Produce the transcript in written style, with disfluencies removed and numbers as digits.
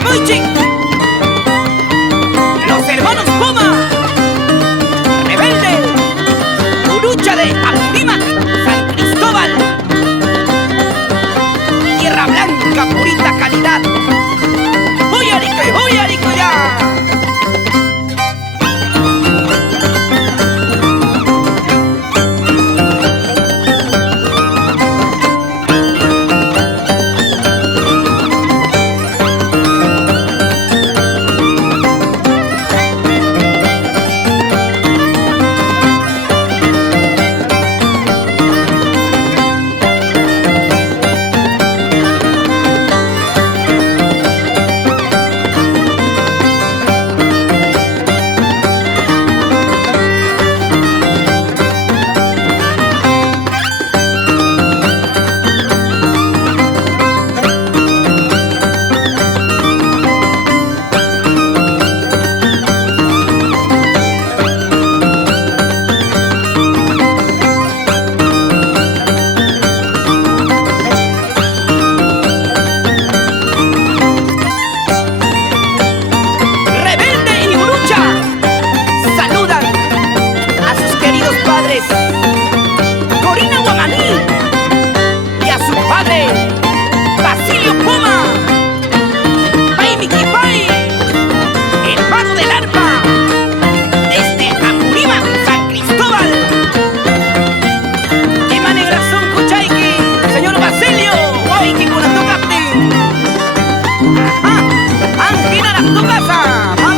Yamuichi, los hermanos Poma, Rebelde, Urucha de Apurímac, San Cristóbal, tierra blanca, purita calidad. ¡Voy a ya! Corina Guamaní y a su padre Basilio Poma, Pai Miki Pai, el mago del arpa, desde Apurímac, San Cristóbal. Ema negra son Kuchaiki, señor Basilio, Waiki con la captain. Angina la tu casa.